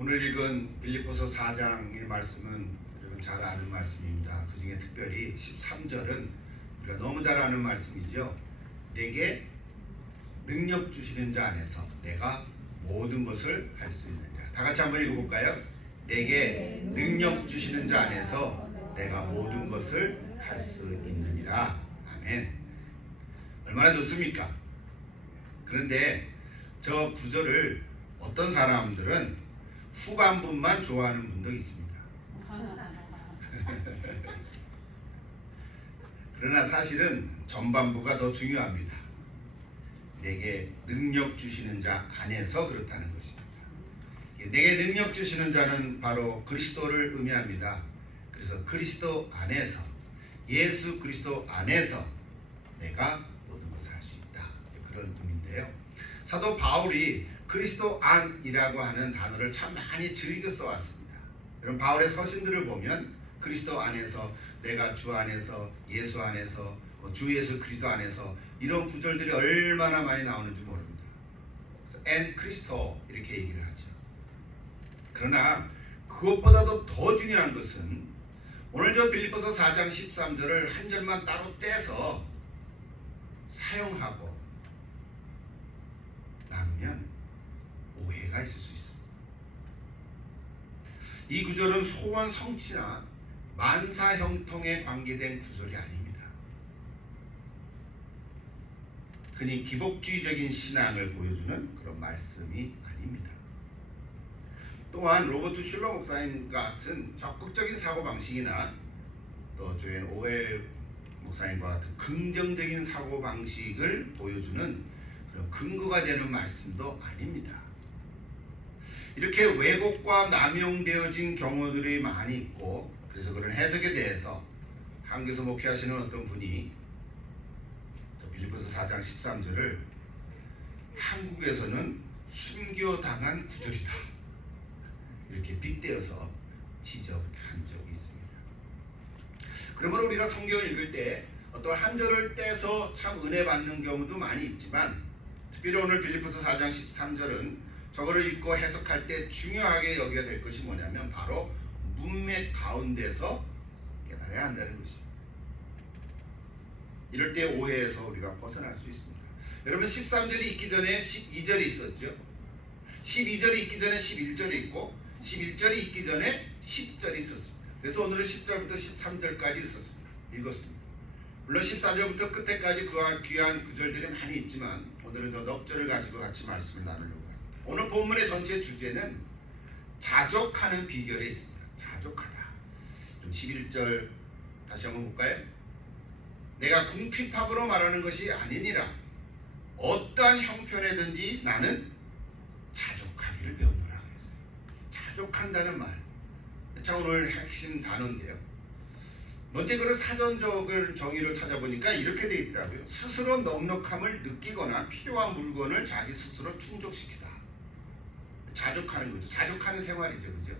오늘 읽은 빌립보서 4장의 말씀은 여러분 잘 아는 말씀입니다. 그 중에 특별히 13절은 우리가 너무 잘 아는 말씀이죠. 내게 능력 주시는 자 안에서 내가 모든 것을 할 수 있느니라. 다 같이 한번 읽어볼까요? 내게 능력 주시는 자 안에서 내가 모든 것을 할 수 있느니라. 아멘. 얼마나 좋습니까? 그런데 저 구절을 어떤 사람들은 후반부만 좋아하는 분도 있습니다. 그러나 사실은 전반부가 더 중요합니다. 내게 능력 주시는 자 안에서 그렇다는 것입니다. 내게 능력 주시는 자는 바로 그리스도를 의미합니다. 그래서 그리스도 안에서, 예수 그리스도 안에서 내가 모든 것을 할 수 있다, 그런 의미인데요. 사도 바울이 그리스도 안이라고 하는 단어를 참 많이 즐겨 써왔습니다. 여러분, 바울의 서신들을 보면 그리스도 안에서, 내가 주 안에서, 예수 안에서, 주 예수 그리스도 안에서, 이런 구절들이 얼마나 많이 나오는지 모릅니다. 그래서 엔 크리스토 이렇게 얘기를 하죠. 그러나 그것보다도 더 중요한 것은 오늘 저 빌립보서 4장 13절을 한 절만 따로 떼서 사용하고 나누면 오해가 있을 수 있습니다. 이 구절은 소원 성취나 만사 형통에 관계된 구절이 아닙니다. 흔히 기복주의적인 신앙을 보여주는 그런 말씀이 아닙니다. 또한 로버트 슐러 목사님 같은 적극적인 사고방식이나 또 조앤 오웰 목사님과 같은 긍정적인 사고방식을 보여주는 그런 근거가 되는 말씀도 아닙니다. 이렇게 왜곡과 남용되어진 경우들이 많이 있고, 그래서 그런 해석에 대해서 한국에서 목회하시는 어떤 분이 빌립보서 4장 13절을 한국에서는 순교당한 구절이다, 이렇게 빗대어서 지적한 적이 있습니다. 그러므로 우리가 성경을 읽을 때 어떤 한 절을 떼서 참 은혜 받는 경우도 많이 있지만, 특별히 오늘 빌립보서 4장 13절은 저거를 읽고 해석할 때 중요하게 여겨야 될 것이 뭐냐면 바로 문맥 가운데서 깨달아야 한다는 것입니다. 이럴 때 오해에서 우리가 벗어날 수 있습니다. 여러분, 13절이 있기 전에 12절이 있었죠. 12절이 있기 전에 11절이 있고 11절이 있기 전에 10절이 있었습니다. 그래서 오늘은 10절부터 13절까지 읽었습니다. 물론 14절부터 끝에까지 그 귀한 구절들이 많이 있지만 오늘은 저 넉 절을 가지고 같이 말씀을 나누려고 합니다. 오늘 본문의 전체 주제는 자족하는 비결에 있습니다. 자족하다. 11절 다시 한번 볼까요? 내가 궁핍함으로 말하는 것이 아니니라. 어떠한 형편에든지 나는 자족하기를 배우노라 그랬어요. 자족한다는 말, 자, 오늘 핵심 단어인데요. 먼저 그런 사전적인 정의를 찾아보니까 이렇게 되어 있더라고요. 스스로 넉넉함을 느끼거나 필요한 물건을 자기 스스로 충족시키다. 자족하는 거죠. 자족하는 생활이죠, 그죠?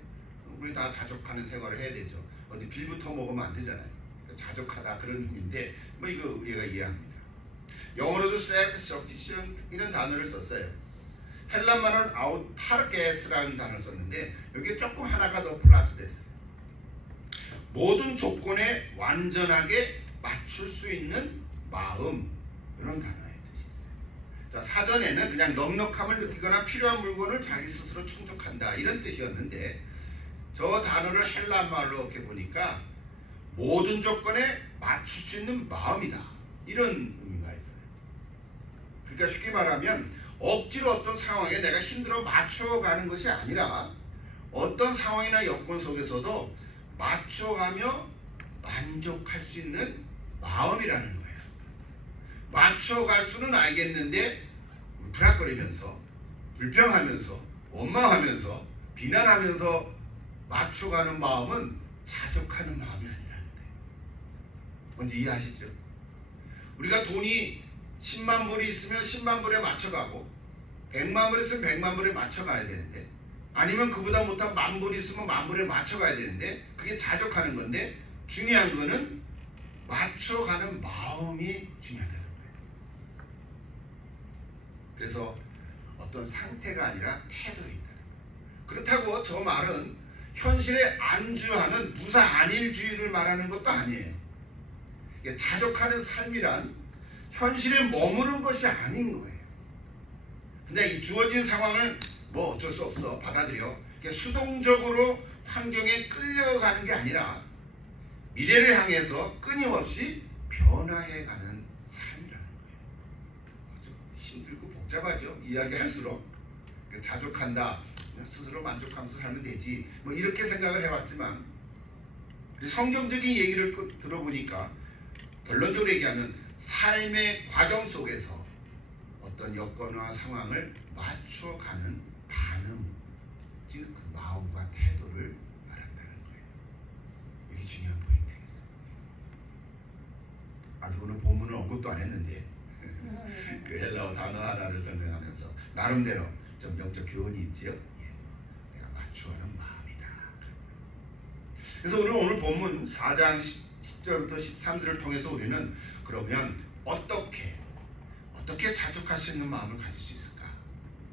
우리 다 자족하는 생활을 해야 되죠. 어디 빌부터 먹으면 안 되잖아요. 자족하다, 그런 의미인데 뭐 이거 우리가 이해합니다. 영어로도 self-sufficient 이런 단어를 썼어요. 헬란말은 아우타르게스라는 단어를 썼는데 여기에 조금 하나가 더 플러스 됐어요. 모든 조건에 완전하게 맞출 수 있는 마음, 이런 단어의 뜻이 있어요. 자, 사전에는 그냥 넉넉함을 느끼거나 필요한 물건을 자기 스스로 충족한다, 이런 뜻이었는데 저 단어를 헬란말로 이렇게 보니까 모든 조건에 맞출 수 있는 마음이다, 이런 의미가 있어요. 그러니까 쉽게 말하면 억지로 어떤 상황에 내가 힘들어 맞춰가는 것이 아니라 어떤 상황이나 여건 속에서도 맞춰가며 만족할 수 있는 마음이라는 거예요. 맞춰갈 수는 알겠는데 불안거리면서, 불평하면서, 원망하면서, 비난하면서 맞춰가는 마음은 자족하는 마음이 아니라는 거예요. 뭔지 이해하시죠? 우리가 돈이 10만 불이 있으면 10만 불에 맞춰가고 100만 불이 있으면 100만 불에 맞춰가야 되는데, 아니면 그보다 못한 10,000 불이 있으면 10,000불에 맞춰가야 되는데, 그게 자족하는 건데, 중요한 거는 맞춰가는 마음이 중요하다는 거예요. 그래서 어떤 상태가 아니라 태도에 있다는 거예요. 그렇다고 저 말은 현실에 안주하는 무사안일주의를 말하는 것도 아니에요. 자족하는 삶이란 현실에 머무는 것이 아닌 거예요. 근데 이 주어진 상황을 뭐 어쩔 수 없어 받아들여 수동적으로 환경에 끌려가는 게 아니라 미래를 향해서 끊임없이 변화해가는 삶이라는 거예요. 좀 힘들고 복잡하죠. 이야기할수록 자족한다, 스스로 만족하면서 살면 되지, 뭐 이렇게 생각을 해왔지만 성경적인 얘기를 들어보니까 결론적으로 얘기하면 삶의 과정 속에서 어떤 여건과 상황을 맞춰가는 반응, 즉 그 마음과 태도를 말한다는 거예요. 이게 중요한 포인트겠어요. 아직 오늘 본문은 언급도 안 했는데 그 헬라어 단어 하나를 설명하면서 나름대로 좀 영적 교훈이 있지요. 내가 맞추어가는 마음이다. 그래서 오늘 본문 4장 10절부터 13절을 통해서 우리는 그러면 어떻게 자족할 수 있는 마음을 가질 수 있을까?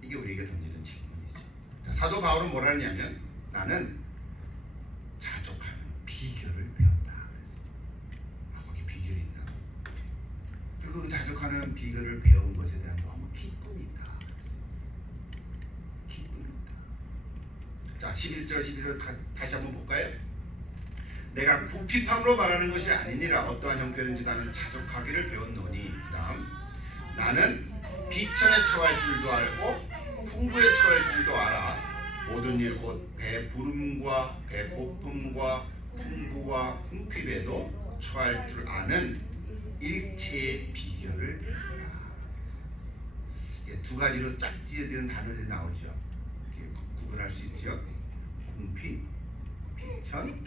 이게 우리에게 던지는 질문이죠. 자, 사도 바울은 뭐라 하냐면 나는 자족하는 비결을 배웠다 그랬어요. 거기 비결이 있나? 그리고 그 자족하는 비결을 배운 것에 대한 너무 기쁨이 있다 그랬어요. 기쁨이 있다. 자, 11절 12절 다시 한번 볼까요? 내가 궁핍함으로 말하는 것이 아니니라. 어떠한 형편인지 나는 자족하기를 배웠노니. 그 다음 나는 비천에 처할 줄도 알고 풍부에 처할 줄도 알아. 모든 일 곧 배부름과 배고픔과 풍부와 궁핍에도 처할 줄 아는 일체의 비결을 배우라. 이게 두 가지로 짝 지어지는 단어들이 나오죠. 이렇게 구분할 수 있죠. 궁핍, 비천, 배고픔.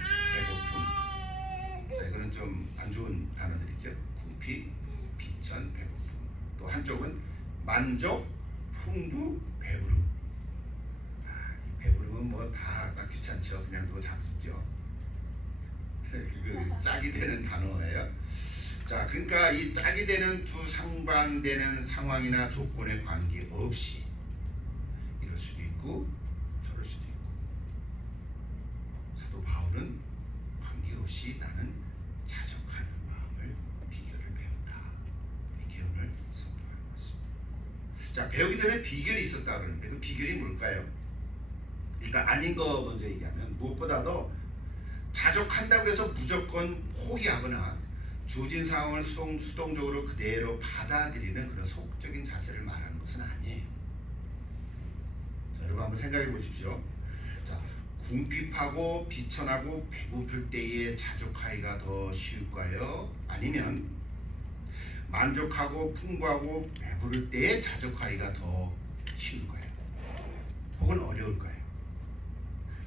자, 이거는 좀 안 좋은 단어들이죠. 궁핍, 비천, 배고픔. 또 한쪽은 만족, 풍부, 배부름. 이 배부름은 뭐 다 귀찮죠. 그냥 또 잡수죠. 그 짝이 되는 단어예요. 자, 그러니까 이 짝이 되는 두 상반되는 상황이나 조건에 관계없이 이럴 수도 있고 저럴 수도 있고, 사도 바울은 관계없이 나는 자족하는 마음을 비결을 배웠다. 이렇게 오늘 선포하는 것입니다. 자, 배우기 전에 비결이 있었다 그러는데 그 비결이 뭘까요? 일단 아닌 거 먼저 얘기하면 무엇보다도 자족한다고 해서 무조건 포기하거나 주어진 상황을 수동적으로 그대로 받아들이는 그런 소극적인 자세를 말하는 것은 아니에요. 자, 여러분 한번 생각해 보십시오. 자, 궁핍하고 비천하고 배고플 때에 자족하기가 더 쉬울까요? 아니면 만족하고 풍부하고 배부를 때에 자족하기가 더 쉬울까요? 혹은 어려울까요?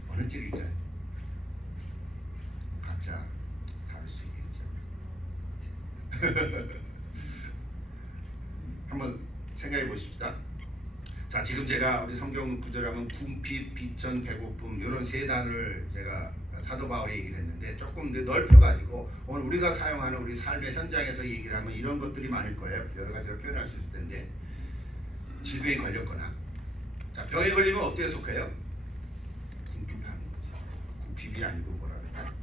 어느 쪽일까요? 각자 다를 수 있겠죠. 한번 생각해 보십시다. 자, 지금 제가 우리 성경 구절에 하면 궁핍, 비천, 배고픔 이런 세 단어를 제가 사도 바울이 얘기를 했는데 조금 넓혀가지고 오늘 우리가 사용하는 우리 삶의 현장에서 얘기를 하면 이런 것들이 많을 거예요. 여러 가지로 표현할 수 있을 텐데, 질병에 걸렸거나, 자, 병에 걸리면 어디에 속해요? 궁핍하는 거죠. 궁핍이 아니고 뭐라 그럴까?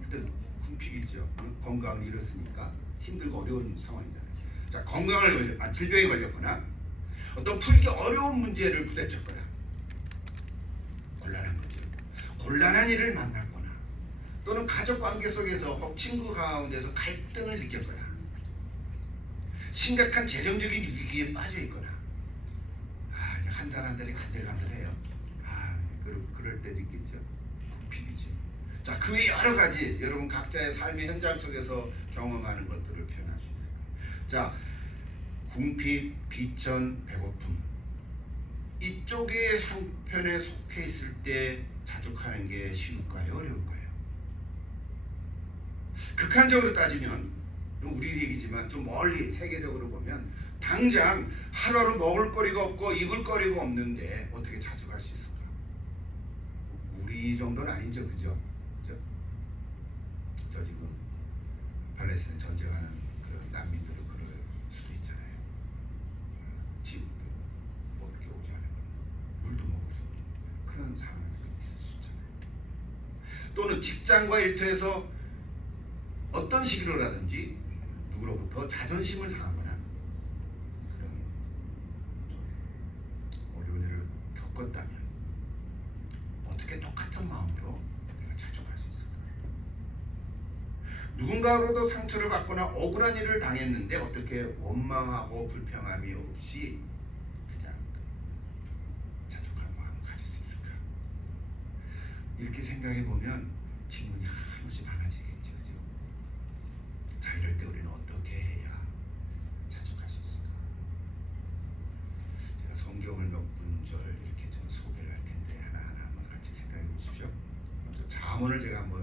하여튼 궁핍이죠. 건강을 잃었으니까 힘들고 어려운 상황이잖아요. 자, 질병에 걸렸거나 어떤 풀기 어려운 문제를 부딪혔거나 곤란한 거죠. 곤란한 일을 만났거나 또는 가족관계 속에서 혹 친구 가운데서 갈등을 느꼈거나 심각한 재정적인 위기에 빠져 있거나, 한 달 한 달이 간들간들해요. 그럴 때도 있겠죠. 궁핍이죠. 자, 그 외 여러 가지 여러분 각자의 삶의 현장 속에서 경험하는 것들을 표현할 수 있어요. 자, 궁핍, 비천, 배고픔, 이쪽의 형편에 속해 있을 때 자족하는 게 쉬울까요? 어려울까요? 극한적으로 따지면, 우리 얘기지만 좀 멀리 세계적으로 보면 당장 하루하루 먹을 거리가 없고 입을 거리가 없는데 어떻게 자족할 수 있을까? 우리 정도는 아니죠, 그죠? 저 지금 팔레스타인에 전쟁하는 그런 난민들은 그럴 수도 있잖아요. 지금도 뭐 이렇게 오지 않으면 물도 먹었어. 또는 직장과 일터에서 어떤 시기로라든지 누구로부터 자존심을 상하거나 그런 어려운 일을 겪었다면 어떻게 똑같은 마음으로 내가 자족할 수 있을까? 누군가로도 상처를 받거나 억울한 일을 당했는데 어떻게 원망하고 불평함이 없이 그냥 자족한 마음을 가질 수 있을까? 이렇게 생각해 보면 질문이 한없이 많아지겠죠, 그죠? 자, 이럴 때 우리는 어떻게 해야 자족할 수 있을까? 제가 성경을 몇 군절 이렇게 좀 소개를 할 텐데 하나하나 한번 같이 생각해 보십시오. 먼저 잠언을 제가 한번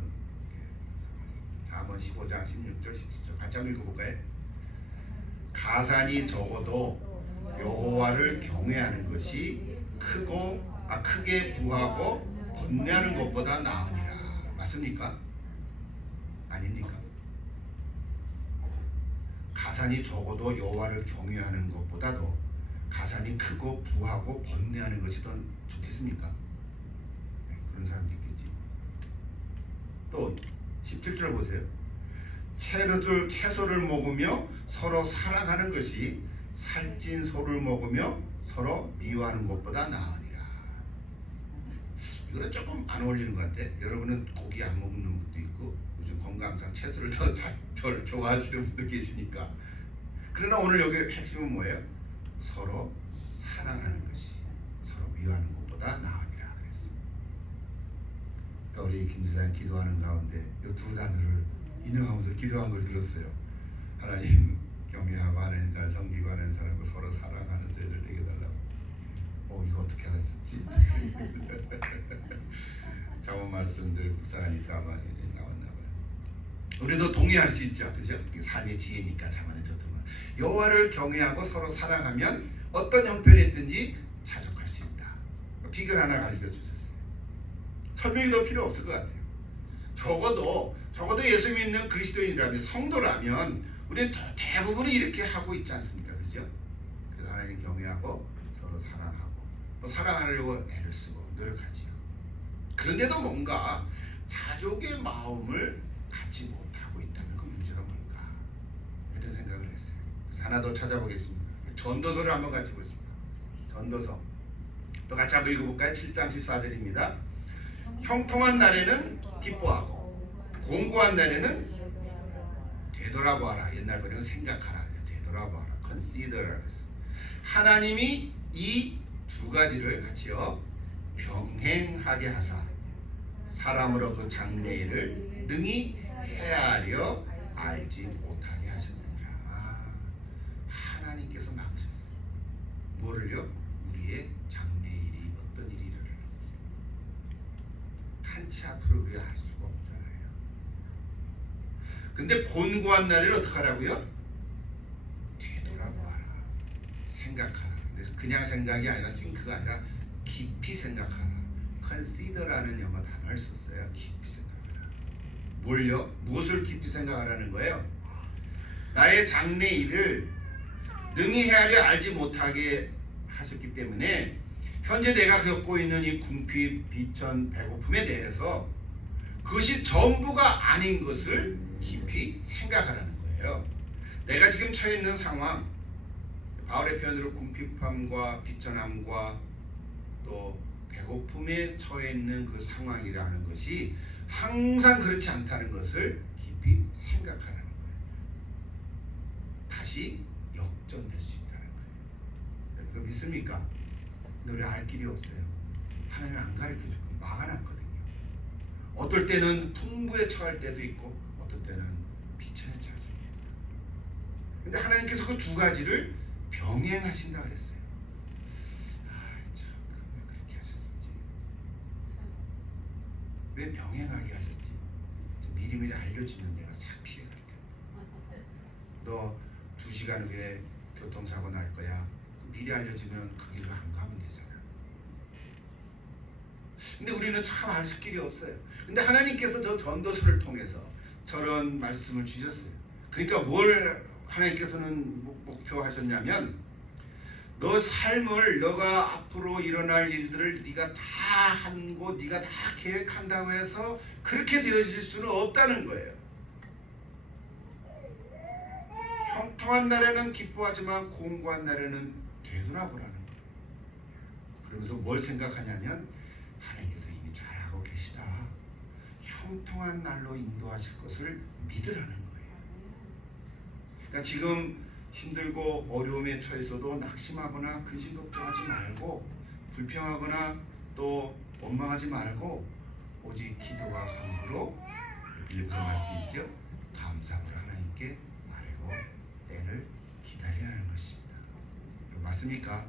써봤습니다. 잠언 15장 16절 17절 같이 한번 읽어볼까요? 가산이 적어도 여호와를 경외하는 것이 크게 부하고 번뇌하는 것보다 나으니라. 맞습니까? 아닙니까? 가산이 적어도 여호와를 경외하는 것보다도 가산이 크고 부하고 번뇌하는 것이 더 좋겠습니까? 네, 그런 사람도 있겠지. 또 17절 보세요. 채소를 먹으며 서로 사랑하는 것이 살찐 소를 먹으며 서로 미워하는 것보다 나으니라. 이거는 조금 안 어울리는 것 같아. 여러분은 고기 안 먹는 분도 있고 요즘 건강상 채소를 더 좋아하시는 분도 계시니까. 그러나 오늘 여기 핵심은 뭐예요? 서로 사랑하는 것이 서로 미워하는 것보다 나으니라 그랬어. 그러니까 우리 김 지사님 기도하는 가운데 이 두 단어를 인용하면서 기도한 걸 들었어요. 하나님 경외하고 하나님 잘 섬기고 하는 사람과 서로 사랑하는 저희들 되게 달라고. 이거 어떻게 알았었지? 잠언 말씀들 묵상하니까 아마 나왔나 봐요. 우리도 동의할 수 있죠, 그죠? 이게 삶의 지혜니까 잠언에 좋더만. 여호와를 경외하고 서로 사랑하면 어떤 형편이 있든지 자족할 수 있다. 비결 하나 가르쳐 주셨어요. 설명이 더 필요 없을 것 같아요. 적어도 예수 믿는 그리스도인이라면 성도라면 우리는 대부분은 이렇게 하고 있지 않습니까, 그죠? 그래서 하나님 경외하고 서로 사랑하고 또 사랑하려고 애를 쓰고 노력하지요. 그런데도 뭔가 자족의 마음을 갖지 못하고 있다면 그 문제가 뭘까? 이런 생각을 했어요. 그래서 하나 더 찾아보겠습니다. 전도서를 한번 같이 보겠습니다. 전도서 또 같이 한번 읽어볼까요? 7장 14절입니다. 형통한 날에는 기뻐하고 공고한 날에는 되돌아보아라. 옛날 번역은 생각하라. 되돌아보아라. consider라. 하나님이 이 두 가지를 같이요 병행하게 하사 사람으로 그 장래일을 능히 헤아려 알지 못하게 하셨느니라. 하나님께서 막으셨어요. 뭐를요? 우리의 장래일이 어떤 일이 일어날 것을 한치 앞으로 우리가 알 수가 없잖아요. 근데 곤고한 날을 어떻게 하라고요? 되돌아보아라. 생각하라. 그냥 생각이 아니라 think가 아니라 깊이 생각하라. consider라는 영어 단어를 썼어요. 깊이 생각하라. 뭘요? 무엇을 깊이 생각하라는 거예요? 나의 장래일을 능히 헤아려 알지 못하게 하셨기 때문에 현재 내가 겪고 있는 이 궁핍, 비천, 배고픔에 대해서 그것이 전부가 아닌 것을 깊이 생각하라는 거예요. 내가 지금 처해 있는 상황, 바울의 표현으로 궁핍함과 비천함과 또 배고픔에 처해 있는 그 상황이라는 것이 항상 그렇지 않다는 것을 깊이 생각하라는 거예요. 다시 역전될 수 있다는 거예요. 이거 믿습니까? 근데 우리 알 길이 없어요. 하나님은 안 가르쳐주고 막아놨거든요. 어떨 때는 풍부에 처할 때도 있고 어떨 때는 비천에 처할 수 있죠. 근데 하나님께서 그 두 가지를 병행하신다 그랬어요. 참, 왜 그렇게 하셨는지, 왜 병행하게 하셨지? 미리미리 알려주면 내가 싹 피해갈 텐데. 너 2시간 후에 교통사고 날 거야. 미리 알려주면 그 길로 안 가면 되잖아. 근데 우리는 참 알 길이 없어요. 근데 하나님께서 저 전도서를 통해서 저런 말씀을 주셨어요. 그러니까 뭘 하나님께서는 목표하셨냐면 너 삶을 너가 앞으로 일어날 일들을 네가 다 한고 네가 다 계획한다고 해서 그렇게 되어질 수는 없다는 거예요. 형통한 날에는 기뻐하지만 공고한 날에는 되돌아보라는 거예요. 그러면서 뭘 생각하냐면 하나님께서 이미 잘하고 계시다. 형통한 날로 인도하실 것을 믿으라는 거예요. 그러니까 지금 힘들고 어려움에 처해서도 낙심하거나 근심 걱정하지 말고 불평하거나 또 원망하지 말고 오직 기도와 간구로 빌립보서 말씀 있죠. 감사함으로 하나님께 아뢰고 때를 기다리라는 것입니다. 맞습니까?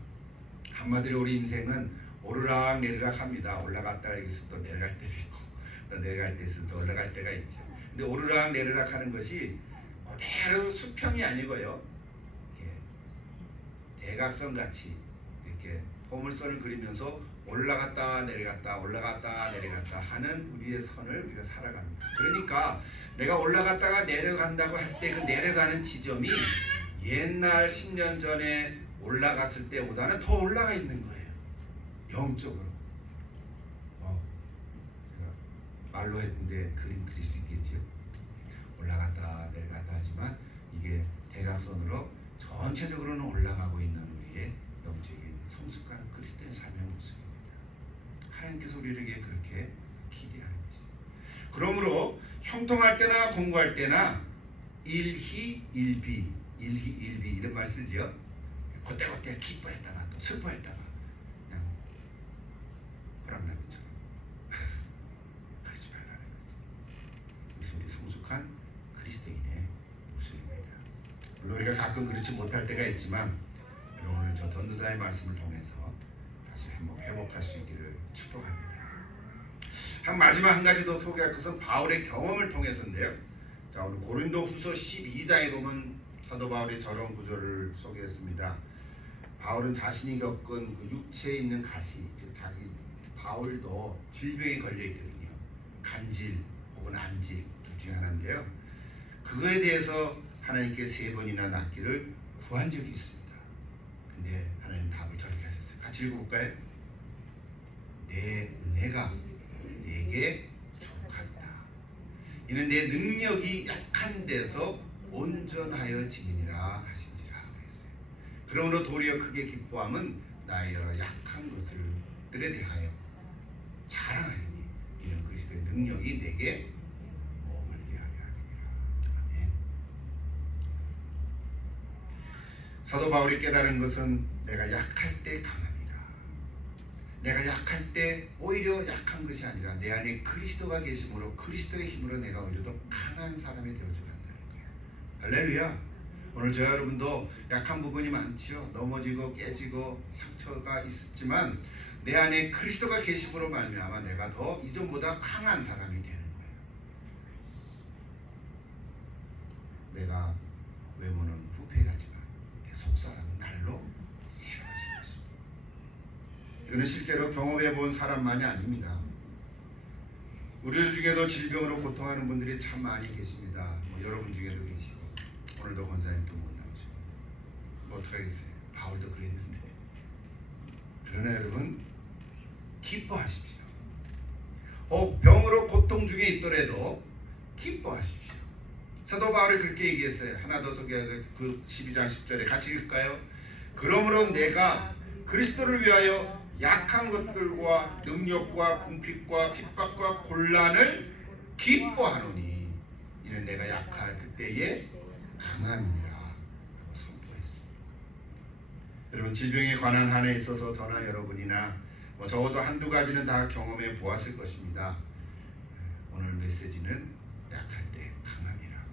한마디로 우리 인생은 오르락 내리락 합니다. 올라갔다가 여기서 또 내려갈 때도 있고 또 내려갈 때서 또 올라갈 때가 있죠. 근데 오르락 내리락 하는 것이 그대로 수평이 아니고요. 대각선 같이 이렇게 포물선을 그리면서 올라갔다 내려갔다 올라갔다 내려갔다 하는 우리의 선을 우리가 살아갑니다. 그러니까 내가 올라갔다가 내려간다고 할 때 그 내려가는 지점이 옛날 10년 전에 올라갔을 때보다는 더 올라가 있는 거예요. 영적으로. 제가 말로 했는데 그림 그릴 수 있겠죠. 올라갔다 내려갔다 하지만 이게 대각선으로 전체적으로는 올라가고 있는 우리의 영적인 성숙한 그리스도인 삶의 모습입니다. 하나님께서 우리에게 그렇게 기대하는 것입니다. 그러므로 형통할 때나 공고할 때나 일희일비 이런 말 쓰죠. 그때그때 기뻐했다가 또 슬퍼했다가 그냥 호랑나비처럼 그러지 말라는 거죠. 이것은 우리 성숙한 그리스도인의 모습입니다. 물론 우리가 가끔 그렇지 못할 때가 있지만 오늘 저 전도사의 말씀을 통해서 다시 회복할 수 있기를 축복합니다. 마지막 한 가지 더 소개할 것은 바울의 경험을 통해서인데요. 자, 오늘 고린도후서 12장에 보면 사도 바울의 저런 구절을 소개했습니다. 바울은 자신이 겪은 그 육체에 있는 가시, 즉 자기 바울도 질병에 걸려 있거든요. 간질 혹은 안질 둘 중에 하나인데요. 그거에 대해서 하나님께 3번이나 낫기를 구한 적이 있습니다. 근데 하나님 답을 저렇게 하셨어요. 같이 읽어볼까요? 내 은혜가 내게 족하도다. 이는 내 능력이 약한 데서 온전하여 지니라 하신지라 그랬어요. 그러므로 도리어 크게 기뻐함은 나의 여러 약한 것들에 대하여 자랑하리니 이는 그리스도의 능력이 내게 머물게 하려 함이니라. 아멘. 사도 바울이 깨달은 것은 내가 약할 때 강함이라. 내가 약할 때 오히려 약한 것이 아니라 내 안에 그리스도가 계심으로 그리스도의 힘으로 내가 오히려 더 강한 사람이 되어져 간다는 거예요. 할렐루야. 오늘 저 여러분도 약한 부분이 많지요. 넘어지고 깨지고 상처가 있었지만 내 안에 그리스도가 계심으로 말미암아 내가 더 이전보다 강한 사람이 되는 거예요. 내가 외모는 부패하지만 내 속사람은 날로 새로워진 것입니다. 이거는 실제로 경험해 본 사람만이 아닙니다. 우리 중에도 질병으로 고통하는 분들이 참 많이 계십니다. 여러분 중에도 계시고 오늘도 권사님도 못 나오시고 어떡하겠어요. 바울도 그랬는데. 그러나 여러분 기뻐하십시오. 혹 병으로 고통 중에 있더라도 기뻐하십시오. 사도 바울이 그렇게 얘기했어요. 하나 더 소개해서 그 12장 10절에 같이 읽을까요? 그러므로 내가 그리스도를 위하여 약한 것들과 능력과 궁핍과 핍박과 곤란을 기뻐하노니 이는 내가 약할 그때에 강함이니라 라고 선포했습니다. 여러분 질병에 관한 한에 있어서 저나 여러분이나 적어도 한두 가지는 다 경험해 보았을 것입니다. 오늘 메시지는 약할 때 강함이라고.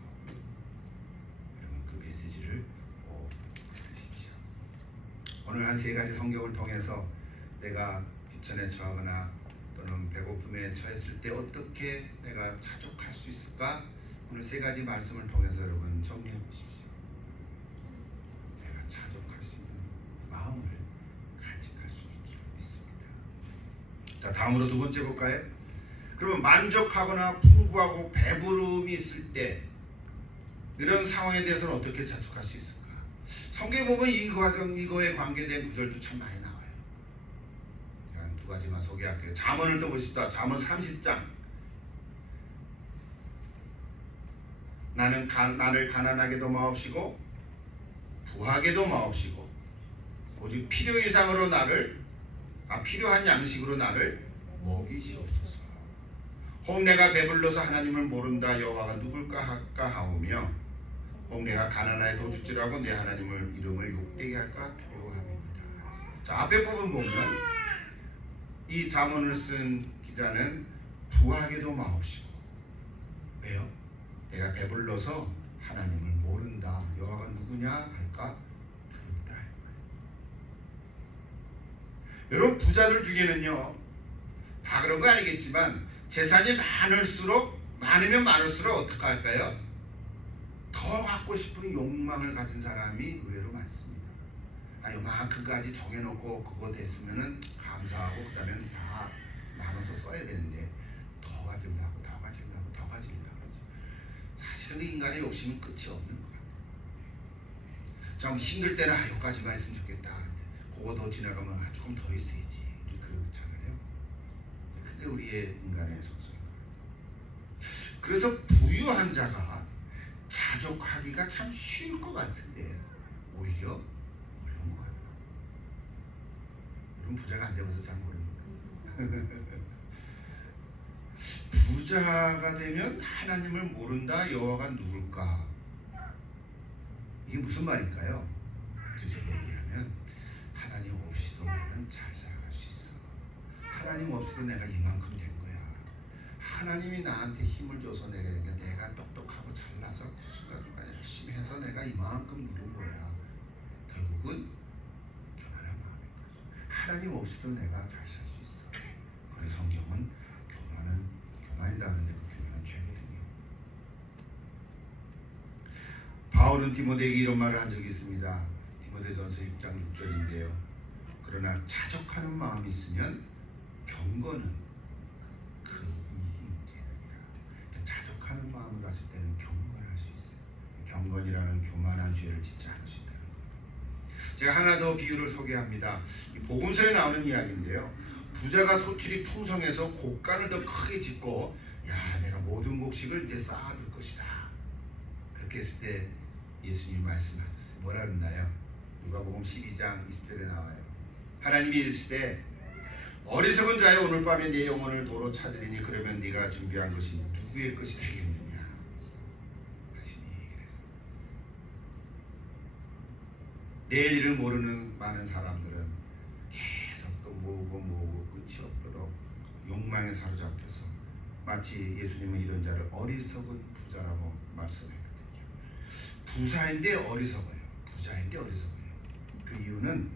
여러분 그 메시지를 꼭 붙드십시오. 오늘 한 3가지 성경을 통해서 내가 비천에 처하거나 또는 배고픔에 처했을 때 어떻게 내가 자족할 수 있을까? 오늘 3가지 말씀을 통해서 여러분 정리해 보십시오. 내가 자족할 수 있는 마음을 간직할 수 있기를 믿습니다. 자, 다음으로 2번째 볼까요? 그러면 만족하거나 풍부하고 배부름이 있을 때 이런 상황에 대해서는 어떻게 자족할 수 있을까? 성경에 보면 이 과정, 이거에 관계된 구절도 참 많이 나와요. 한 두 가지만 소개할게요. 잠언을 또 보십시다. 잠언 30장. 나를 가난하게도 마옵시고 부하게도 마옵시고 오직 필요 이상으로 필요한 양식으로 나를 먹이시옵소서. 혹 내가 배불러서 하나님을 모른다 여호와가 누굴까 하오며 혹 내가 가난하여 도둑질하고 내 하나님을 이름을 욕되게 할까 두려워합니다. 자, 앞에 부분 보면 이 잠언을 쓴 기자는 부하게도 마옵시고, 왜요? 내가 배불러서 하나님을 모른다 여호와가 누구냐 할까 두렵다. 여러분, 부자들 중에는요 다 그런 거 아니겠지만 재산이 많으면 많을수록 어떻게 할까요? 더 갖고 싶은 욕망을 가진 사람이 의외로 많습니다. 요만큼까지 정해놓고 그거 됐으면은 감사하고 그 다음에 다 나눠서 써야 되는데 더 가지려고 사실은 인간의 욕심은 끝이 없는 것 같아요. 참 힘들 때는 여기까지만 했으면 좋겠다 하는데 그거 더 지나가면 조금 더 있어야지 그렇잖아요. 그게 우리의 인간의 속성입니다. 그래서 부유한 자가 자족하기가 참 쉬울 것 같은데 오히려 어려운 것 같아요. 여러분, 부자가 안 되면서 잘 모릅니까? 부자가 되면 하나님을 모른다 여호와가 누굴까? 이게 무슨 말일까요? 뒤집어 얘기하면 하나님 없이도 나는 잘 살아갈 수 있어. 하나님 없이도 내가 이만큼 된 거야. 하나님이 나한테 힘을 줘서 내가 똑똑하고 잘나서 순간순간 열심히 해서 내가 이만큼 이룬 거야. 결국은 교만한 마음인 거죠. 하나님 없이도 내가 잘 살 수 있어. 그래서 성경은 교만이다 하는데 그 교만은 죄거든요. 바울은 디모데에게 이런 말을 한 적이 있습니다. 디모데전서 6장 6절인데요. 그러나 자족하는 마음이 있으면 경건은 큰 이익이 되느니라. 자족하는 마음을 가질 때는 경건할 수 있어요. 경건이라는 교만한 죄를 짓지 않을 수 있다는 겁니다. 제가 하나 더 비유를 소개합니다. 복음서에 나오는 이야기인데요. 부자가 소출이 풍성해서 곡간을 더 크게 짓고 내가 모든 곡식을 이제 쌓아둘 것이다. 그렇게 했을 때 예수님이 말씀하셨어요. 뭐라 그랬나요? 누가복음 12장 20절에 나와요. 하나님이 이르시되 어리석은 자여 오늘 밤에 네 영혼을 도로 찾으리니 그러면 네가 준비한 것이 누구의 것이 되겠느냐 하시니 그랬어요. 내일을 모르는 많은 사람들은 계속 또 모으고 끝이 없도록 욕망에 사로잡혀서 마치 예수님은 이런 자를 어리석은 부자라고 말씀했거든요. 부자인데 어리석어요. 그 이유는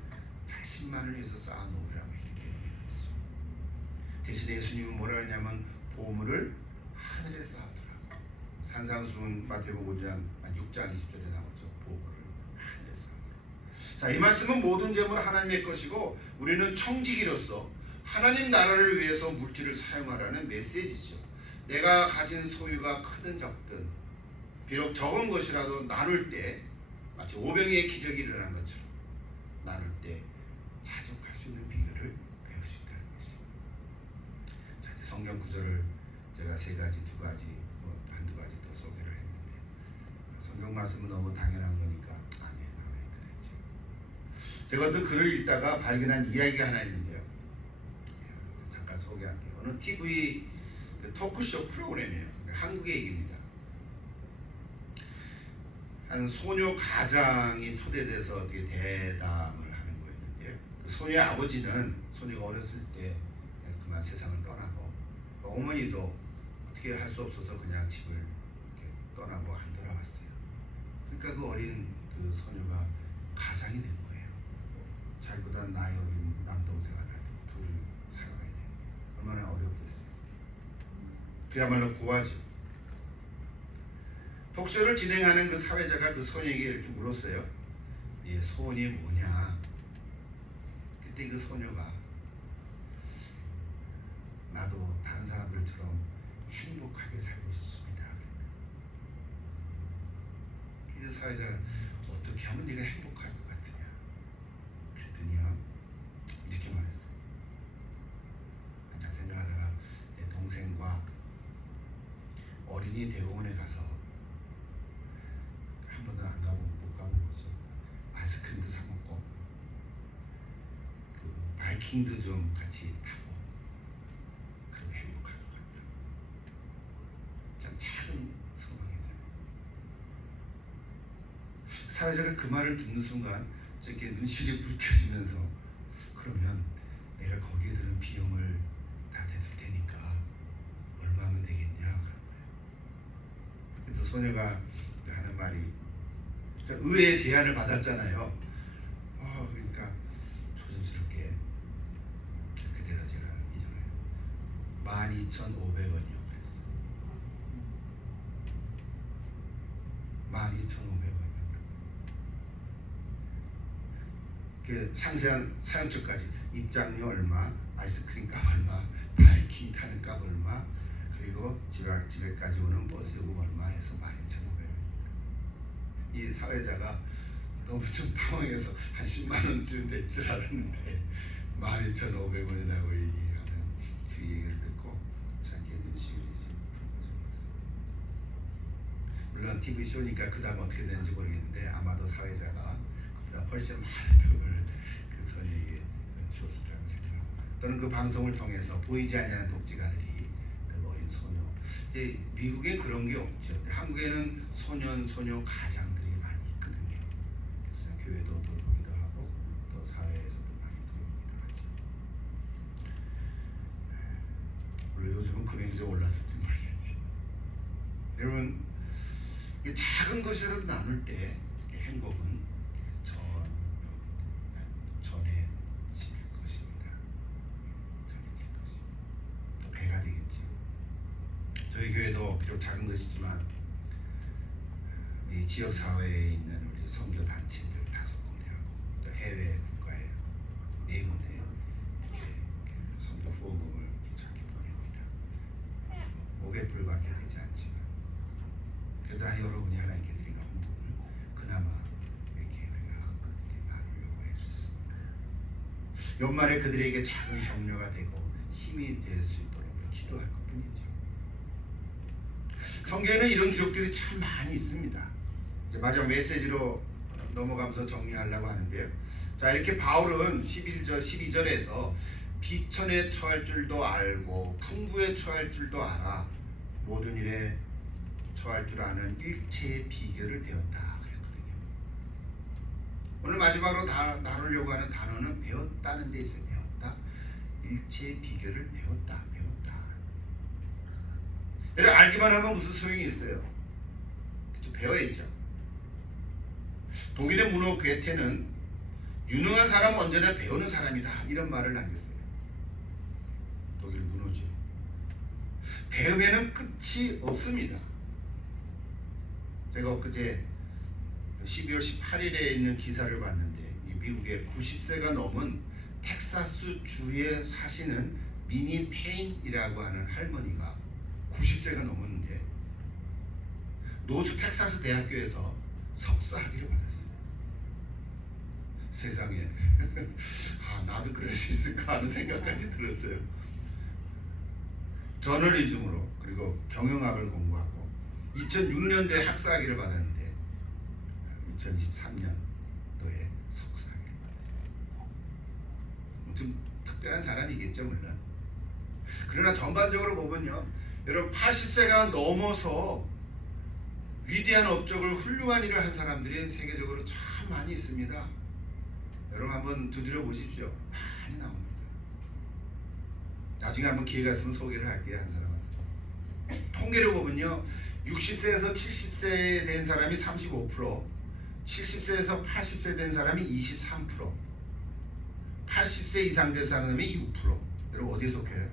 자신만을 위해서 쌓아놓으라고 했기 때문에 그렇습니다. 대신에 예수님은 뭐라 하냐면 보물을 하늘에 쌓아두라고. 산상수훈 마태복음 6장 20절에 나오죠. 보물을 하늘에 쌓아두라고. 자, 이 말씀은 모든 재물은 하나님의 것이고 우리는 청지기로서 하나님 나라를 위해서 물질을 사용하라는 메시지죠. 내가 가진 소유가 크든 적든 비록 적은 것이라도 나눌 때 마치 오병이의 기적이 일어난 것처럼 나눌 때 자족할 수 있는 비결을 배울 수 있다는 것입니다. 자, 이제 성경 구절을 제가 한두 가지 더 소개를 했는데 성경 말씀은 너무 당연한 거니까 아멘 그랬죠. 제가 어떤 글을 읽다가 발견한 이야기가 하나 있는데요. 잠깐 소개할게요. 어느 TV 토크쇼 프로그램이에요. 한국의 얘기입니다. 한 소녀 가장이 초대돼서 어떻게 대담을 하는 거였는데요. 그 소녀의 아버지는 소녀가 어렸을 때 그만 세상을 떠나고 그 어머니도 어떻게 할 수 없어서 그냥 집을 이렇게 떠나고 안 돌아왔어요. 그러니까 그 어린 그 소녀가 가장이 된 거예요. 자기보다 나이 어린 남동생 하나 두고 둘을 살아가야 되는데 얼마나 어렵겠어요. 그야말로 고아죠. 독서를 진행하는 그 사회자가 그 소녀에게 이렇게 물었어요. 네 소원이 뭐냐? 그때 그 소녀가 나도 다른 사람들처럼 행복하게 살고 싶습니다. 그 사회자가 어떻게 하면 네가 행복할 것 시드니 대공원에 가서 한 번도 안 가본 못 가본 거죠. 아이스크림도 사 먹고 그 바이킹도 좀 같이 타고 그러면 행복할 것 같다. 참 작은 소망이잖아요. 사회자가 그 말을 듣는 순간 저렇게 눈시울이 붉혀지면서 그러면 내가 거기에 드는 비용을 다 대줄 테니까 얼마면 되겠냐 그런 거예요. 그래서 소녀가 하는 말이 의외의 제안을 받았잖아요. 그러니까 조심스럽게 그대로 제가 이정을 12,500원이요 그랬어요. 12,500원. 그 상세한 사용처까지 입장료 얼마, 아이스크림 값 얼마, 바이킹 타는 값 얼마, 그리고 집에까지 오는 버스 요금 얼마 해서 12,500원. 이 사회자가 너무 좀 당황해서 한 10만 원쯤 될 줄 알았는데 12,500원이라고 얘기하는 그 얘기를 듣고 자기 눈시울이 붉어졌어요. 물론 TV 쇼니까 그 다음 어떻게 되는지 모르겠는데 아마도 사회자가 그보다 훨씬 많은 돈을 그 소녀에게 주었을 거라고 생각합니다. 또는 그 방송을 통해서 보이지 않는 복지가들이 어린 소녀, 이제 미국에 그런 게 없죠. 한국에는 소년 가장들이 많이 있거든요. 그래서 교회도 돌보기도 하고 또 사회에서도 많이 돌보기도 하죠. 물론 요즘은 금액이 좀 올랐을지 모르겠지. 여러분, 이 작은 것에서 나눌 때 행복은 전해질 것입니다. 전해질 것입니다. 또 배가 되겠죠. 저희 교회도 비록 작은 것이지만 이 지역 사회에 있는 우리 선교 단체들 5군데하고 또 해외 국가에 4군데 이렇게 선교 후원금을 이렇게 보냅니다. 목에불밖에 되지 않지만 그래도 여러분이 하나님께 드리는 헌금을 그나마 이렇게 나누려고 해줬습니다. 연말에 그들에게 작은 격려가 되고 힘이 될 수 있도록 기도할 것뿐이죠. 성경에는 이런 기록들이 참 많이 있습니다. 이제 마지막 메시지로 넘어가면서 정리하려고 하는데요. 자, 이렇게 바울은 11절, 12절에서 비천에 처할 줄도 알고 풍부에 처할 줄도 알아 모든 일에 처할 줄 아는 일체의 비결을 배웠다 그랬거든요. 오늘 마지막으로 나누려고 하는 단어는 배웠다는 데 있어요. 배웠다. 일체의 비결을 배웠다. 여러분, 알기만 하면 무슨 소용이 있어요? 그쵸? 배워야죠. 독일의 문호 괴테는 유능한 사람은 언제나 배우는 사람이다 이런 말을 남겼어요. 독일 문호죠. 배움에는 끝이 없습니다. 제가 엊그제 12월 18일에 있는 기사를 봤는데 이 미국의 90세가 넘은 텍사스 주에 사시는 미니 페인이라고 하는 할머니가 90세가 넘었는데 노스 텍사스 대학교에서 석사 학위를 받았어요. 세상에 나도 그럴 수 있을까 하는 생각까지 들었어요. 저널리즘으로 그리고 경영학을 공부하고 2006년도에 학사 학위를 받았는데 2023년도에 석사 학위를 받았어요. 좀 특별한 사람이겠죠 물론. 그러나 전반적으로 보면요, 여러분 80세가 넘어서 위대한 업적을 훌륭한 일을 한 사람들이 세계적으로 참 많이 있습니다. 여러분 한번 두드려 보십시오. 많이 나옵니다. 나중에 한번 기회가 있으면 소개를 할게요. 한 사람한테. 통계를 보면요, 60세에서 70세 된 사람이 35%, 70세에서 80세 된 사람이 23%, 80세 이상 된 사람이 6%. 여러분 어디에 속해요?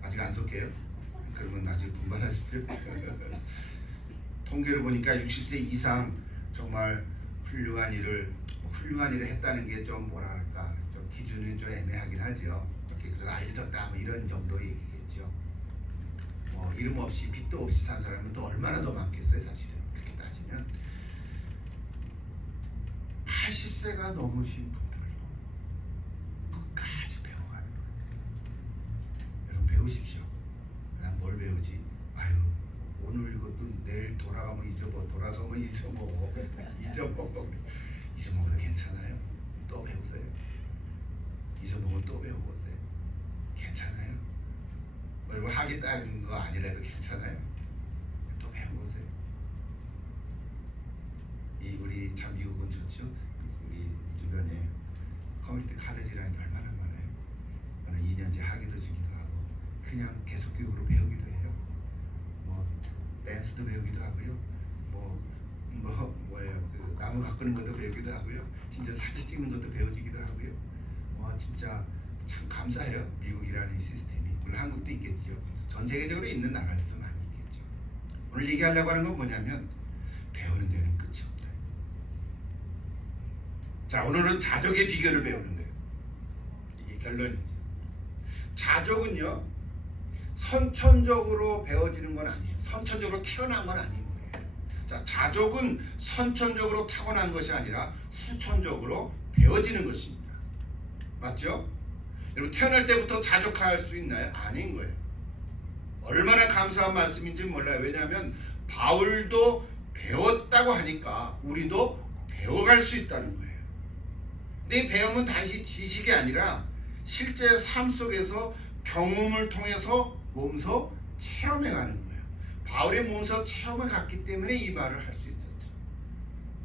아직 안 속해요? 그러면 나중에 분발하시죠. 통계를 보니까 60세 이상 정말 훌륭한 일을 했다는 게 좀 뭐랄까 좀 기준은 좀 애매하긴 하죠. 이렇게 그래도 알려졌다 뭐 이런 정도 얘기겠죠. 뭐 이름 없이 빚도 없이 산 사람은 또 얼마나 더 많겠어요 사실은. 그렇게 따지면 80세가 넘으신 분들도 끝까지 배워가는 거예요. 여러분 배우십시오. 난 뭘 배우지? 아유, 오늘 그것도 내일 돌아가면 돌아서면 잊어먹어도 괜찮아요. 또 배우세요. 잊어먹으면 또 배워보세요. 괜찮아요. 뭐 하겠다는 거 아니라도 괜찮아요. 또 배워보세요. 우리 참 미국은 좋죠. 우리 주변에 커뮤니티 칼리지라는 게 얼마나 많아요. 저는 2년째 학위도 주기도 하고 그냥 계속 교육으로 배우기도 해요. 뭐 댄스도 배우기도 하고요. 그 나무 가꾸는 것도 배우기도 하고요. 진짜 사진 찍는 것도 배워주기도 하고요. 진짜 참 감사해요. 미국이라는 이 시스템이. 물론 한국도 있겠죠. 전 세계적으로 있는 나라들도 많이 있겠죠. 오늘 얘기하려고 하는 건 뭐냐면 배우는 데는 끝이 없다. 자, 오늘은 자족의 비결을 배우는 거예요. 이게 결론이죠. 자족은요, 선천적으로 배워지는 건 아니에요. 선천적으로 태어난 건 아닌 거예요. 자, 자족은 선천적으로 타고난 것이 아니라 후천적으로 배워지는 것입니다. 맞죠? 여러분, 태어날 때부터 자족할 수 있나요? 아닌 거예요. 얼마나 감사한 말씀인지 몰라요. 왜냐하면 바울도 배웠다고 하니까 우리도 배워갈 수 있다는 거예요. 근데 이 배움은 단지 지식이 아니라 실제 삶 속에서 경험을 통해서 몸소 체험해가는 거예요. 바울이 몸소 체험을 갔기 때문에 이 말을 할 수 있었죠.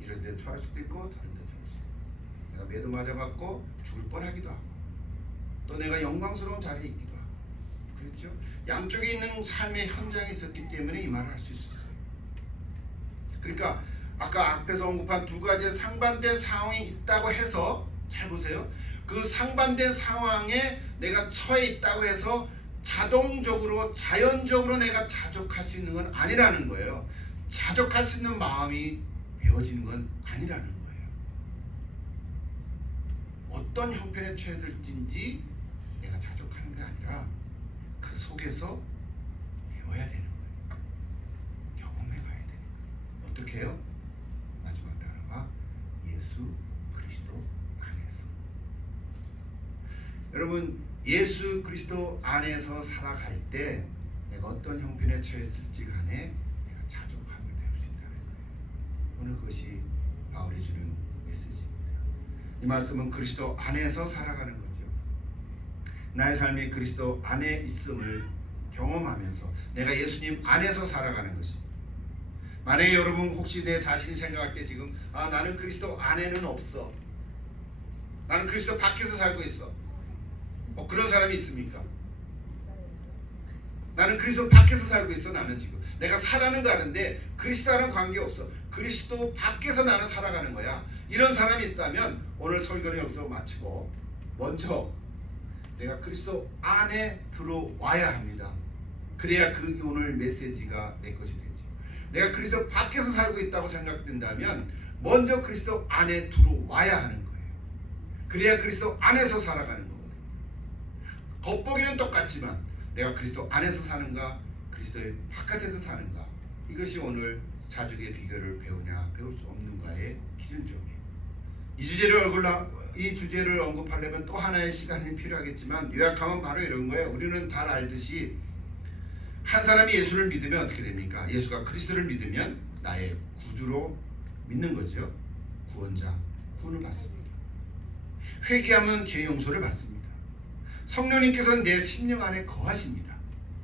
이런 데 처할 수도 있고 다른 데 처할 수도 있고, 내가 매도 맞아봤고 죽을 뻔하기도 하고, 또 내가 영광스러운 자리에 있기도 하고, 그렇죠? 양쪽에 있는 삶의 현장에 있었기 때문에 이 말을 할 수 있었어요. 그러니까 아까 앞에서 언급한 두 가지의 상반된 상황이 있다고 해서, 잘 보세요. 그 상반된 상황에 내가 처해 있다고 해서 자동적으로 자연적으로 내가 자족할 수 있는 건 아니라는 거예요. 자족할 수 있는 마음이 배워지는 건 아니라는 거예요. 어떤 형편에 처해들든지 내가 자족하는 게 아니라 그 속에서 배워야 되는 거예요. 경험해 봐야 되는 거예요. 어떻게 해요? 마지막 단어가 예수 그리스도 안에서. 여러분, 예수 그리스도 안에서 살아갈 때 내가 어떤 형편에 처했을지 간에 내가 자족함을 배울 수 있다는 거예요. 오늘 그것이 바울이 주는 메시지입니다. 이 말씀은 그리스도 안에서 살아가는 거죠. 나의 삶이 그리스도 안에 있음을 경험하면서 내가 예수님 안에서 살아가는 것입니다. 만약에 여러분 혹시 내 자신이 생각할 때 지금 나는 그리스도 안에는 없어, 나는 그리스도 밖에서 살고 있어, 그런 사람이 있습니까? 나는 그리스도 밖에서 살고 있어. 나는 지금 내가 살아는 가는데 그리스도와는 관계없어. 그리스도 밖에서 나는 살아가는 거야. 이런 사람이 있다면 오늘 설교는 여기서 마치고 먼저 내가 그리스도 안에 들어와야 합니다. 그래야 그 오늘 메시지가 내 것이 되죠. 내가 그리스도 밖에서 살고 있다고 생각된다면 먼저 그리스도 안에 들어와야 하는 거예요. 그래야 그리스도 안에서 살아가는 거거든요. 겉보기는 똑같지만 내가 그리스도 안에서 사는가 그리스도의 바깥에서 사는가, 이것이 오늘 자족의 비결을 배우냐 배울 수 없는가의 기준점이에요. 이 주제를 언급하려면 또 하나의 시간이 필요하겠지만 요약하면 바로 이런 거예요. 우리는 잘 알듯이 한 사람이 예수를 믿으면 어떻게 됩니까? 예수가 그리스도를 믿으면 나의 구주로 믿는 거죠. 구원자, 구원을 받습니다. 회개하면 죄 용서를 받습니다. 성령님께서는 내 심령 안에 거하십니다.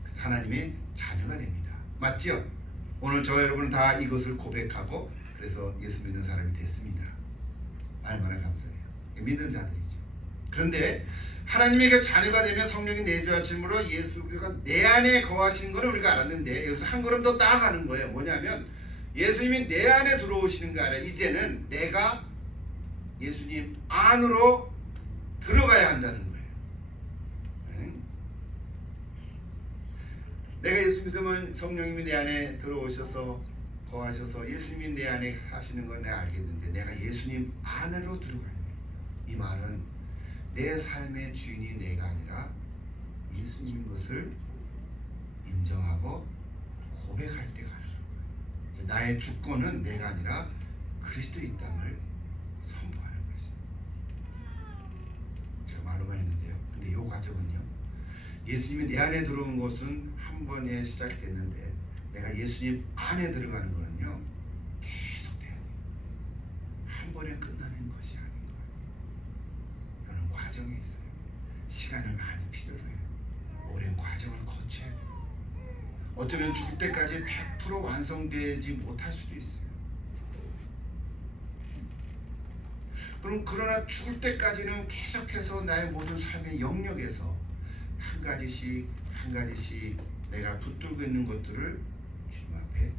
그래서 하나님의 자녀가 됩니다. 맞죠? 오늘 저 여러분은 다 이것을 고백하고 그래서 예수 믿는 사람이 됐습니다. 얼마나 감사해요. 믿는 자들이죠. 그런데 하나님에게 자녀가 되면 성령이 내주하심으로 예수가 내 안에 거하시는 것을 우리가 알았는데, 여기서 한 걸음 더 나아가는 거예요. 뭐냐면 예수님이 내 안에 들어오시는 게 아니라 이제는 내가 예수님 안으로 들어가야 한다는 거예요. 내가 예수 믿으면 성령님이 내 안에 들어오셔서 거하셔서 예수님이 내 안에 사시는 건 내가 알겠는데 내가 예수님 안으로 들어가야 돼요. 이 말은 내 삶의 주인이 내가 아니라 예수님인 것을 인정하고 고백할 때가 아니라 나의 주권은 내가 아니라 그리스도의 땅을 선포하는 것입니다. 제가 말로만 했는데요. 근데 이 과정은요, 예수님이 내 안에 들어온 것은 한 번에 시작됐는데 내가 예수님 안에 들어가는 거는요 계속돼요. 한 번에 끝나는 것이 아닌 거예요. 이거는 과정이 있어요. 시간을 많이 필요로 해요. 오랜 과정을 거쳐야 돼요. 어쩌면 죽을 때까지 100% 완성되지 못할 수도 있어요. 그러나 죽을 때까지는 계속해서 나의 모든 삶의 영역에서 한 가지씩 내가 붙들고 있는 것들을 주님 앞에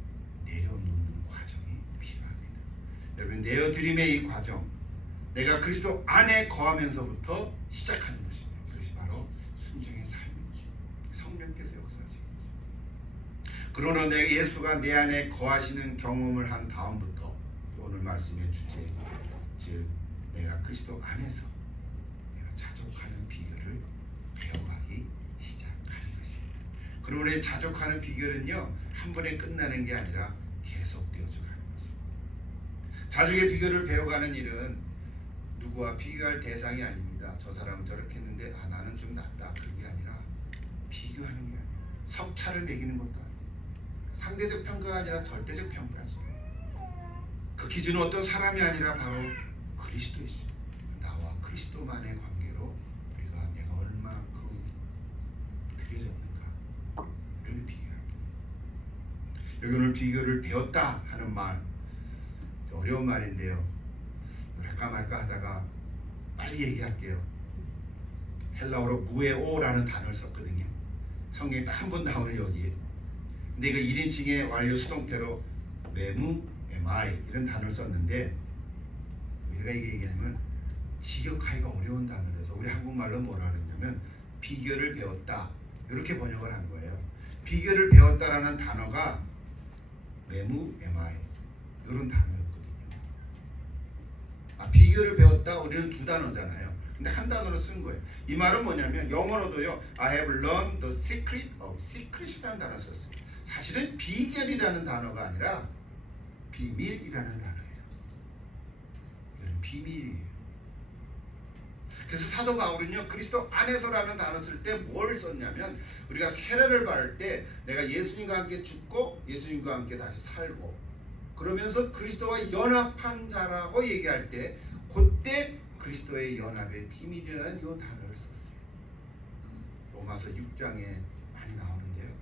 내려놓는 과정이 필요합니다. 여러분, 내어드림의 이 과정, 내가 그리스도 안에 거하면서부터 시작하는 것입니다. 그것이 바로 순종의 삶이지. 성령께서 역사하시는 거죠. 그러나 내 예수가 내 안에 거하시는 경험을 한 다음부터 오늘 말씀의 주제, 즉 내가 그리스도 안에서 내가 자족하는 비결을 배워가기 시작하는 것입니다. 그리고 우리의 자족하는 비결은요 한 번에 끝나는 게 아니라 계속 되어져 가는 것입니다. 자족의 비결을 배워가는 일은 누구와 비교할 대상이 아닙니다. 저 사람은 저렇게 했는데 나는 좀 낫다, 그런 게 아니라 비교하는 게 아니에요. 석차를 매기는 것도 아니에요. 상대적 평가가 아니라 절대적 평가죠. 그 기준은 어떤 사람이 아니라 바로 그리스도이십니다. 나와 그리스도만의 관계로 우리가 내가 얼마큼 드려졌는가를 비교합니다. 여기 오늘 비교를 배웠다 하는 말, 어려운 말인데요. 할까 말까 하다가 빨리 얘기할게요. 헬라어로 무에오라는 단어를 썼거든요. 성경에 딱 한 번 나오는 여기에. 근데 이거 1인칭의 완료 수동태로 메무, 에마이 이런 단어를 썼는데 우리가 이게 얘기하면 직역하기가 어려운 단어라서 우리 한국말로 뭐라 그러냐면 비교를 배웠다 이렇게 번역을 한 거예요. 비교를 배웠다라는 단어가 메무, 에마이 이런 단어였거든요. 비교를 배웠다 우리는 두 단어잖아요. 근데 한 단어로 쓴 거예요. 이 말은 뭐냐면 영어로도요 I have learned the secret of secret이라는 단어 썼어요. 사실은 비결이라는 단어가 아니라 비밀이라는 단어예요. 이런 비밀이에요. 그래서 사도 바울은요 그리스도 안에서라는 단어 쓸 때 뭘 썼냐면 우리가 세례를 받을 때 내가 예수님과 함께 죽고 예수님과 함께 다시 살고 그러면서 그리스도와 연합한 자라고 얘기할 때 그때 그리스도의 연합의 비밀이라는 이 단어를 썼어요. 로마서 6장에 많이 나오는데요.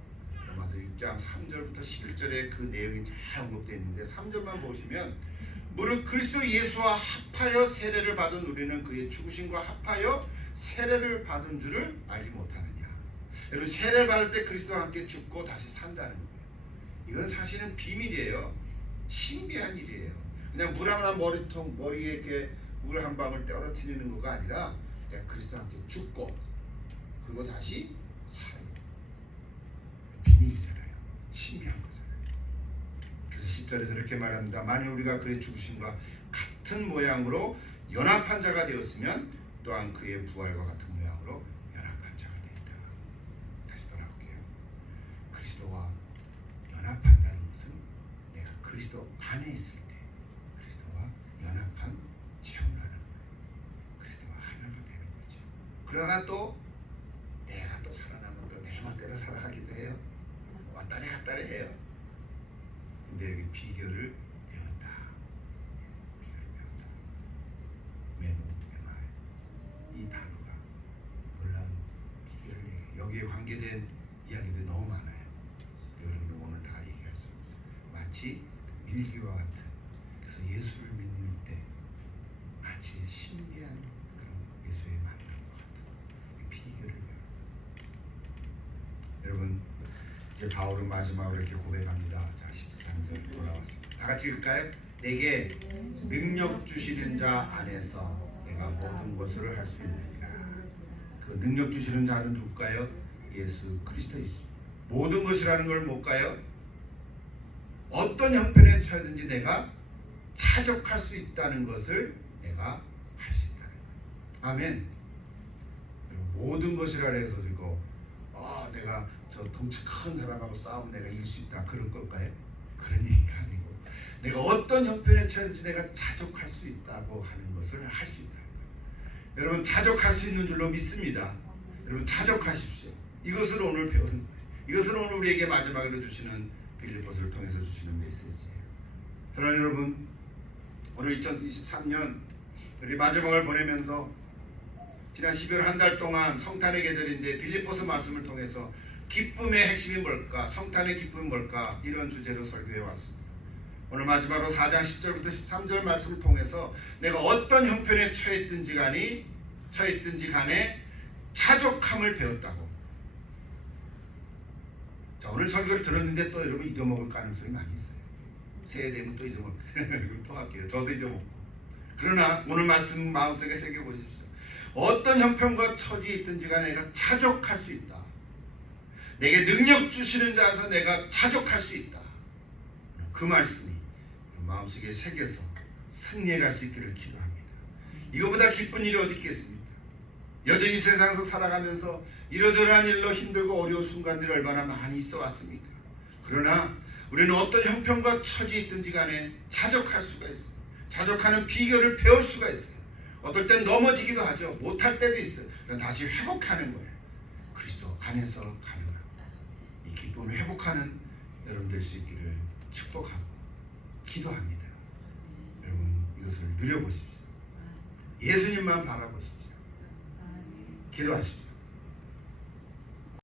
로마서 6장 3절부터 11절에 그 내용이 잘 언급되어 있는데 3절만 보시면 무릇 그리스도 예수와 합하여 세례를 받은 우리는 그의 죽으심과 합하여 세례를 받은 줄을 알지 못하느냐. 여러분 세례를 받을 때 그리스도와 함께 죽고 다시 산다는 거예요. 이건 사실은 비밀이에요. 신비한 일이에요. 그냥 물 하나 머리에 이렇게 물 한 방울 떨어뜨리는 거가 아니라 내가 그리스도와 함께 죽고 그리고 다시 살고 비밀이잖아요. 신비한 거잖아요. 그래서 10절에서 이렇게 말합니다. 만일 우리가 그의 죽으심과 같은 모양으로 연합한 자가 되었으면 또한 그의 부활과 같은 모양으로 연합한 자가 되리라. 다시 돌아올게요. 그리스도와 연합한다는 것은 내가 그리스도 안에 있을 때 그리스도와 연합한 체험을 하는 거예요. 그리스도와 하나가 되는 거죠. 그러다가 또 내가 또 살아나면 또 내 멋대로 살아가기도 해요. 왔다리 갔다리 해요. 근데 여기 비결을 배웠다. 비결을 배웠다. 메모, 이 단어가 놀라운 비결을 얘기해요. 여기에 관계된 이야기들이 너무 많아요. 여러분 오늘 다 얘기할 수 없어요. 마치 밀기와 같은, 그래서 예수를 믿는 때 마치 신비한 그런 예수의 만남과 같은 비결을 배워요. 여러분 이제 바울은 마지막으로 이렇게 고백합니다. 자 13절 돌아왔습니다. 다 같이 읽을까요? 내게 능력 주시는 자 안에서 내가 모든 것을 할 수 있느니라. 그 능력 주시는 자는 누굴까요? 예수 그리스도이십니다. 모든 것이라는 걸 뭘까요? 어떤 형편에 처해든지 내가 차족할 수 있다는 것을 내가 할 수 있다는 거예요. 아멘. 모든 것이라 해서 지고 내가 저 덩치 큰 사람하고 싸우면 내가 이길 수 있다 그런 걸까요? 그런 얘기가 아니고 내가 어떤 형편에 처해든지 내가 자족할 수 있다고 하는 것을 할 수 있다는 거예요. 여러분 자족할 수 있는 줄로 믿습니다. 여러분 자족하십시오. 이것을 오늘 배우는 거예요. 이것을 오늘 우리에게 마지막으로 주시는 빌립보서를 통해서 주시는 메시지예요. 사랑하는 여러분, 오늘 2023년 우리 마지막을 보내면서 지난 12월 한 달 동안 성탄의 계절인데 빌립보서 말씀을 통해서 기쁨의 핵심이 뭘까? 성탄의 기쁨이 뭘까? 이런 주제로 설교해 왔습니다. 오늘 마지막으로 4장 10절부터 13절 말씀을 통해서 내가 어떤 형편에 처했든지 간에 자족함을 배웠다고. 자, 오늘 설교를 들었는데 또 여러분 잊어먹을 가능성이 많이 있어요. 새해 되면 또 잊어먹을 거예요. 또 할게요. 저도 잊어먹고. 그러나 오늘 말씀 마음속에 새겨보십시오. 어떤 형편과 처지에 있든지 간에 내가 자족할 수 있다. 내게 능력 주시는 자에서 내가 자족할 수 있다. 그 말씀이 마음속에 새겨서 승리해 갈 수 있기를 기도합니다. 이거보다 기쁜 일이 어디 있겠습니까? 여전히 세상에서 살아가면서 이러저러한 일로 힘들고 어려운 순간들이 얼마나 많이 있어 왔습니까? 그러나 우리는 어떤 형편과 처지에 있든지 간에 자족할 수가 있어요. 자족하는 비결을 배울 수가 있어요. 어떨 땐 넘어지기도 하죠. 못할 때도 있어요. 그러나 다시 회복하는 거예요. 그리스도 안에서 가능합니다. 이 기쁨을 회복하는 여러분 될 수 있기를 축복하고 기도합니다. 여러분 이것을 누려보십시오. 예수님만 바라보십시오. 기도하십시오.